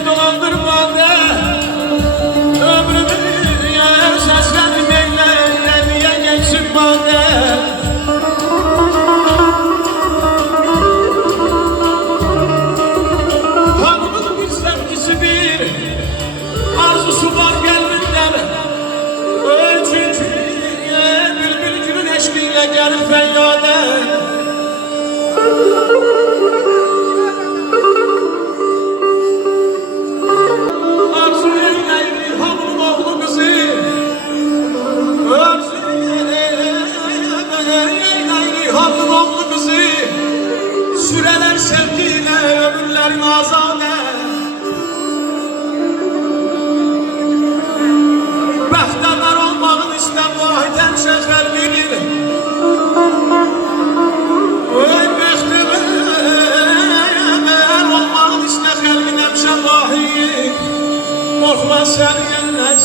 Dünya dolandırma de ömrümü dünyaya seslendim eyle geçsin bade. Hanımın bir sevgisi bir arzusu var gönlünden. Çünkü bülbül gülün eşliğiyle gelir feryade. Süreler sevdiğine ömürlerin azade. Bəxtəvər olmağın istəm vahid həmşə qəlbidir. Bəxtəvər olmağın istə qəlbin həmşə vahid. Qorxma sən yenlər